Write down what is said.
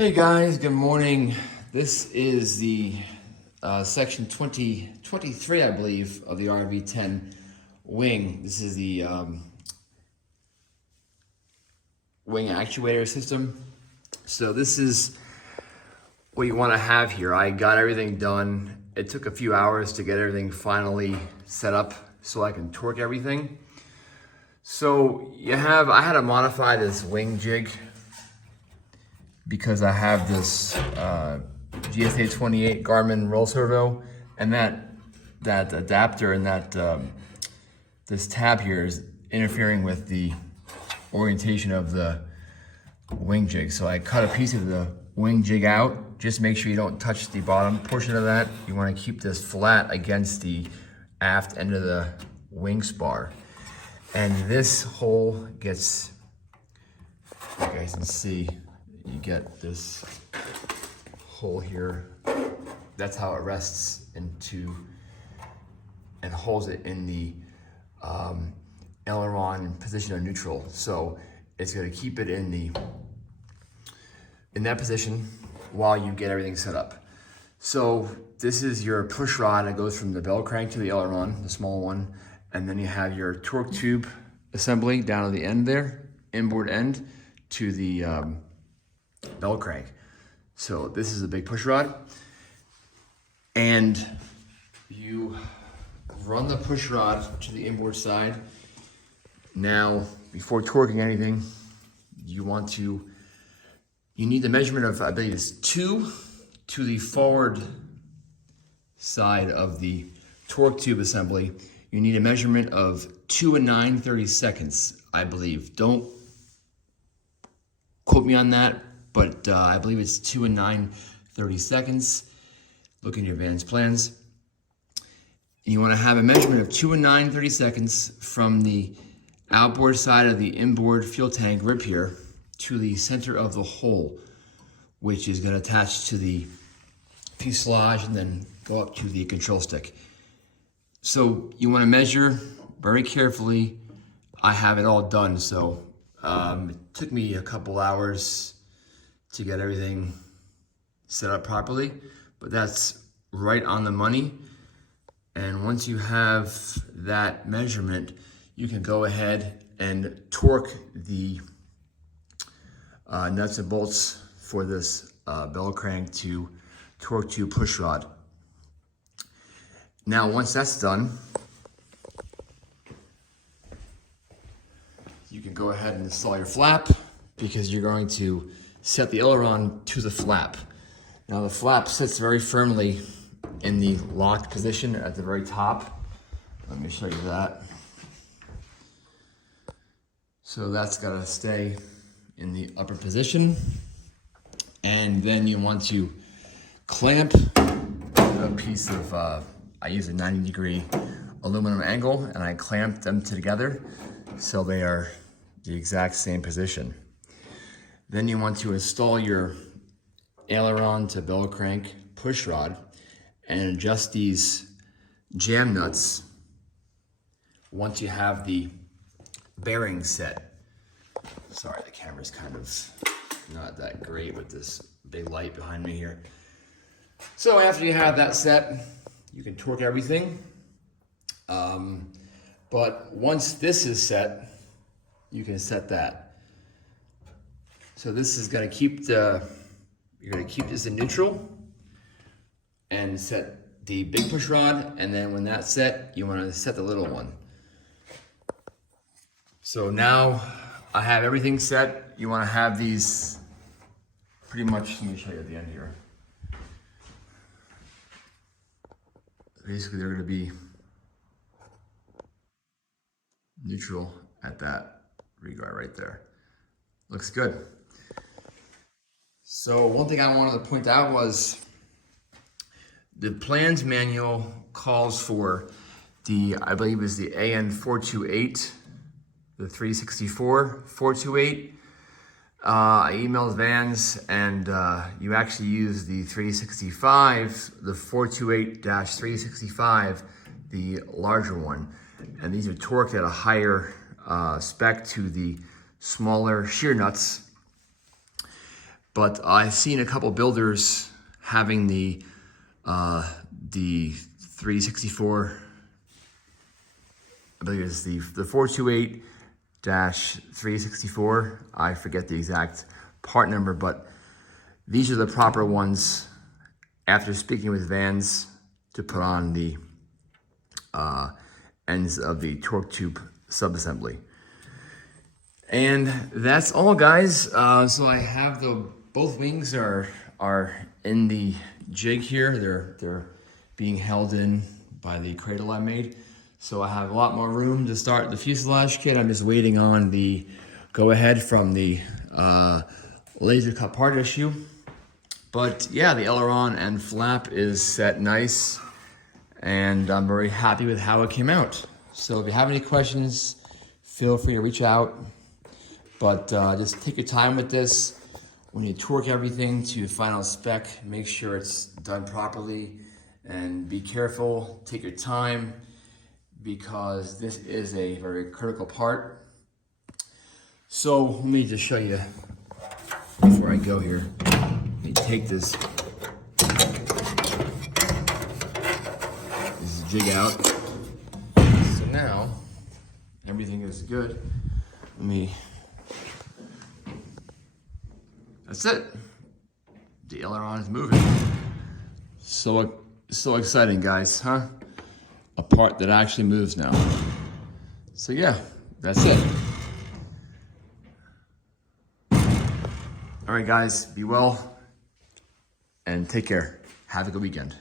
Hey guys, good morning. This is the section 2023, I believe, of the RV10 wing. This is the wing actuator system. So this is what you want to have here. I got everything done. It took a few hours to get everything finally set up so I can torque everything. So I had to modify this wing jig because I have this GSA 28 Garmin roll servo, and that adapter and this tab here is interfering with the orientation of the wing jig. So I cut a piece of the wing jig out. Just make sure you don't touch the bottom portion of that. You want to keep this flat against the aft end of the wing spar. And this hole gets, you guys can see, you get this hole here. That's how it rests into and holds it in the aileron position of neutral. So it's going to keep it in that position while you get everything set up. So this is your push rod that goes from the bell crank to the aileron, the small one, and then you have your torque tube assembly down at the end there, inboard end to the bell crank. So this is a big push rod, and you run the push rod to the inboard side. Now, before torquing anything, you need the measurement of, I believe it's 2 to the forward side of the torque tube assembly. You need a measurement of 2 and 9/32, I believe. Don't quote me on that, but I believe it's 2 and 9/32. Look in your advanced plans. And you want to have a measurement of 2 and 9/32 from the outboard side of the inboard fuel tank rib here to the center of the hole, which is going to attach to the fuselage and then go up to the control stick. So you want to measure very carefully. I have it all done, so it took me a couple hours to get everything set up properly, but that's right on the money. And once you have that measurement, you can go ahead and torque the nuts and bolts for this bell crank to torque tube push rod. Now, once that's done, you can go ahead and install your flap, because you're going to set the aileron to the flap. Now, the flap sits very firmly in the locked position at the very top. Let me show you that. So that's got to stay in the upper position. And then you want to clamp a piece of, I use a 90-degree aluminum angle, and I clamp them together so they are the exact same position. Then you want to install your aileron to bell crank push rod and adjust these jam nuts once you have the bearings set. Sorry, the camera's kind of not that great with this big light behind me here. So after you have that set, you can torque everything. But once this is set, you can set that. So this is going to keep you're going to keep this in neutral and set the big push rod, and then when that's set, you want to set the little one. So now I have everything set. You want to have these pretty much, let me show you at the end here. Basically, they're going to be neutral at that regard right there. Looks good. So one thing I wanted to point out was the plans manual calls for the, I believe is the AN428, the 364 428. I emailed Vans, and you actually use the 365, the 428-365, the larger one. And these are torqued at a higher spec to the smaller shear nuts. But I've seen a couple builders having the 364, I believe it's the 428-364. I forget the exact part number, but these are the proper ones after speaking with Vans to put on the ends of the torque tube subassembly. And that's all, guys. So I have both wings are in the jig here. They're being held in by the cradle I made. So I have a lot more room to start the fuselage kit. I'm just waiting on the go-ahead from the laser cut part issue. But yeah, the aileron and flap is set nice, and I'm very happy with how it came out. So if you have any questions, feel free to reach out. But just take your time with this. When you torque everything to final spec, make sure it's done properly, and be careful, take your time, because this is a very critical part. So let me just show you before I go here. Let me take this jig out. So now everything is good. That's it. The aileron is moving. So exciting, guys, huh? A part that actually moves now. So yeah, that's it. All right, guys, be well and take care. Have a good weekend.